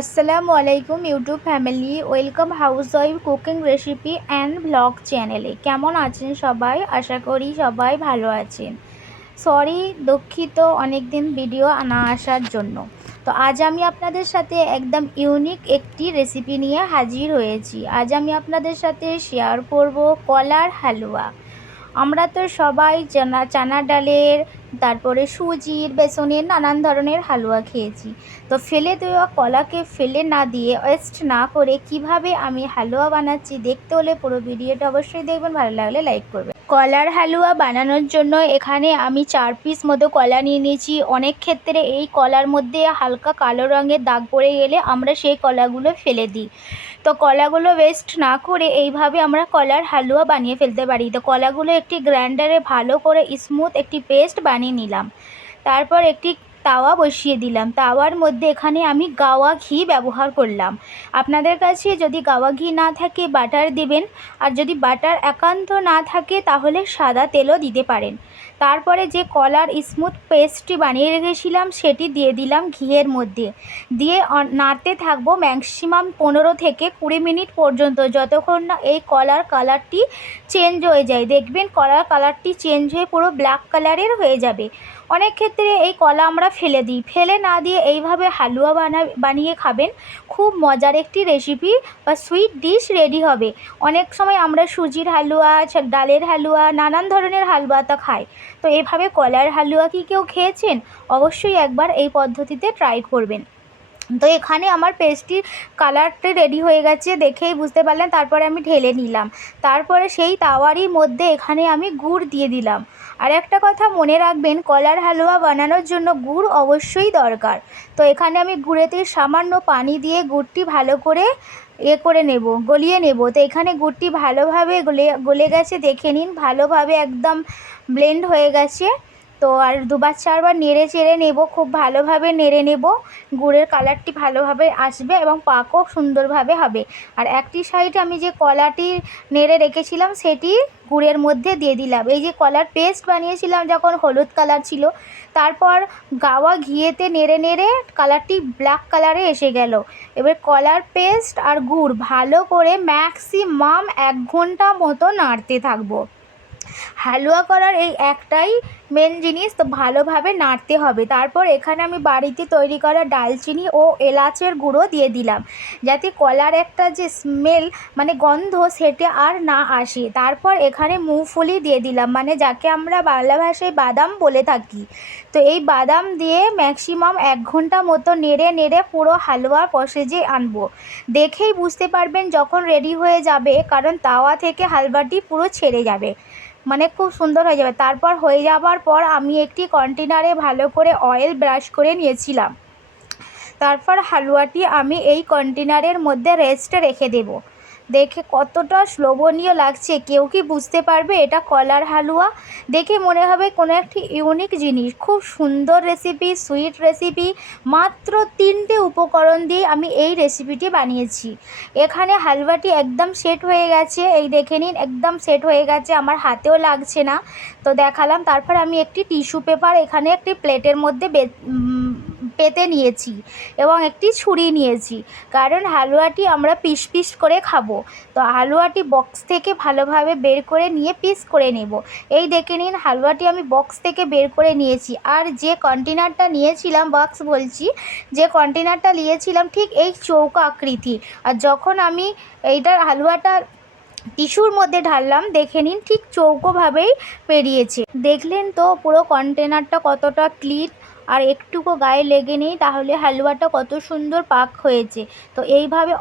আসসালামু আলাইকুম YouTube family, welcome house wife cooking recipe and blog চ্যানেলে। কেমন আছেন সবাই? আশা করি সবাই ভালো আছেন। সরি, দুঃখিত অনেক দিন ভিডিও না আসার জন্য। তো আজ আমি আপনাদের সাথে একদম ইউনিক একটি রেসিপি নিয়ে হাজির হয়েছি। আজ আমি আপনাদের সাথে শেয়ার করব কলার হালুয়া। আমরা তো সবাই চানা ডালের, তারপরে সুজির, বেসনের নানান ধরনের হালুয়া খেয়েছি। তো ফেলে দেওয়া কলাকে ফেলে না দিয়ে, ওয়েস্ট না করে কিভাবে আমি হালুয়া বানাচ্ছি দেখতে হলে পুরো ভিডিওটা অবশ্যই দেখবেন। ভালো লাগলে লাইক করবেন। কলার হালুয়া বানানোর জন্য এখানে আমি 4 পিস মতো কলা নিয়ে নিয়েছি। অনেক ক্ষেত্রে এই কলার মধ্যে হালকা কালো রঙের দাগ পড়ে গেলে আমরা সেই কলাগুলো ফেলে দিই। তো কলাগুলো ওয়েস্ট না করে এইভাবে আমরা কলার হালুয়া বানিয়ে ফেলতে পারি। তো কলাগুলো একটি গ্রাইন্ডারে ভালো করে স্মুথ একটি পেস্ট বানিয়ে নিলাম। তারপর একটি তাওয়া বসিয়ে দিলাম। তাওয়ার মধ্যে এখানে আমি গাওয়া ঘি ব্যবহার করলাম। আপনাদের কাছে যদি গাওয়া ঘি না থাকে বাটার দিবেন, আর যদি বাটার একান্ত না থাকে তাহলে সাদা তেলও দিতে পারেন। তারপরে যে কলার স্মুথ পেস্টটি বানিয়ে রেখেছিলাম সেটি দিয়ে দিলাম ঘিয়ের মধ্যে, দিয়ে নাড়তে থাকবো ম্যাক্সিমাম 15 থেকে 20 মিনিট পর্যন্ত, যতক্ষণ না এই কলার কালারটি চেঞ্জ হয়ে যায়। দেখবেন কলার কালারটি চেঞ্জ হয়ে পুরো ব্ল্যাক কালারের হয়ে যাবে। অনেক ক্ষেত্রে এই কলা আমরা ফেলে দিই, ফেলে না দিয়ে এইভাবে হালুয়া বানিয়ে খাবেন। খুব মজার একটি রেসিপি বা সুইট ডিশ রেডি হবে। অনেক সময় আমরা সুজির হালুয়া, ডালের হালুয়া, নানান ধরনের হালুয়া তা খাই। তো এভাবে কলার হালুয়া কি কেউ খেয়েছেন? অবশ্যই একবার এই পদ্ধতিতে ট্রাই করবেন। তো এখানে আমার পেস্টটির কালারটা রেডি হয়ে গেছে, দেখেই বুঝতে পারলেন। তারপরে আমি ঢেলে নিলাম। তারপরে সেই তাওয়ারই মধ্যে এখানে আমি গুড় দিয়ে দিলাম। আর একটা কথা মনে রাখবেন, কলার হালুয়া বানানোর জন্য গুড় অবশ্যই দরকার। তো এখানে আমি গুড়েতে সামান্য পানি দিয়ে গুড়টি ভালো করে করে নেব, গলিয়ে নেব। তো এখানে গুড়টি ভালোভাবে গলে গেছে, দেখে নিন। ভালোভাবে একদম ব্লেন্ড হয়ে গেছে। তো আর 2-4 বার নেড়ে চেড়ে নেব, খুব ভালোভাবে নেড়ে নেব। গুড়ের কালারটি ভালোভাবে আসবে এবং পাকও সুন্দরভাবে হবে। আর একটি সাইডে আমি যে কলাটি নেড়ে রেখেছিলাম সেটি গুড়ের মধ্যে দিয়ে দিলাম। এই যে কলার পেস্ট বানিয়েছিলাম যখন হলুদ কালার ছিল, তারপর গাওয়া ঘিয়েতে নেড়ে নেড়ে কালারটি ব্ল্যাক কালারে এসে গেল। এবার কলার পেস্ট আর গুড় ভালো করে ম্যাক্সিমাম 1 ঘন্টা মতো নাড়তে থাকবো। হালুয়া করার এই একটাই মেন জিনিস, তো ভালোভাবে নাড়তে হবে। তারপর এখানে আমি বাড়িতে তৈরি করা ডালচিনি ও এলাচের গুঁড়ো দিয়ে দিলাম, যাতে কলার একটা যে স্মেল মানে গন্ধ সেটা আর না আসে। তারপর এখানে মুংফলি দিয়ে দিলাম, মানে যাকে আমরা বাংলা ভাষায় বাদাম বলে থাকি। তো এই বাদাম দিয়ে ম্যাক্সিমাম 1 ঘন্টা মতো নেড়ে নেড়ে পুরো হালুয়া প্রসেসে আনবো। দেখেই বুঝতে পারবেন যখন রেডি হয়ে যাবে, কারণ তাওয়া থেকে হালুয়াটি পুরো ছেড়ে যাবে, মানে খুব সুন্দর হয়ে যাবে। তারপর হয়ে যাবার পর আমি একটি কন্টেনারে ভালো করে অয়েল ব্রাশ করে নিয়েছিলাম। তারপর হালুয়াটি আমি এই কন্টেনারের মধ্যে রেস্টে রেখে দেব। দেখে কতটা লোভনীয় লাগছে, কেউ কি বুঝতে পারবে এটা কলার হালুয়া? দেখে মনে হবে কোনো একটি ইউনিক জিনিস। খুব সুন্দর রেসিপি, সুইট রেসিপি। মাত্র 3টে উপকরণ দিয়ে আমি এই রেসিপিটি বানিয়েছি। এখানে হালুয়াটি একদম সেট হয়ে গেছে, এই দেখে নিন, একদম সেট হয়ে গেছে, আমার হাতেও লাগছে না। তো দেখালাম। তারপর আমি একটি টিস্যু পেপার এখানে একটি প্লেটের মধ্যে পেতে নিয়েছি এবং একটি ছুরি নিয়েছি, কারণ হালুয়াটি আমরা পিস পিস করে খাবো। তো হালুয়াটি বক্স থেকে ভালোভাবে বের করে নিয়ে পিস করে নেব। এই দেখে নিন, হালুয়াটি আমি বক্স থেকে বের করে নিয়েছি। আর যে কন্টেনারটা নিয়েছিলাম, বক্স বলছি, যে কন্টেনারটা নিয়েছিলাম ঠিক এই চৌকো আকৃতি। আর যখন আমি এইটার হালুয়াটা টিস্যুর মধ্যে ঢাললাম, দেখে নিন ঠিক চৌকোভাবেই বেরিয়েছে। দেখলেন তো পুরো কন্টেনারটা কতটা ক্লিন, আর একটুকু গায়ে লেগে নেই, তাহলে হালুয়াটা কত সুন্দর পাক হয়েছে। তো এইভাবে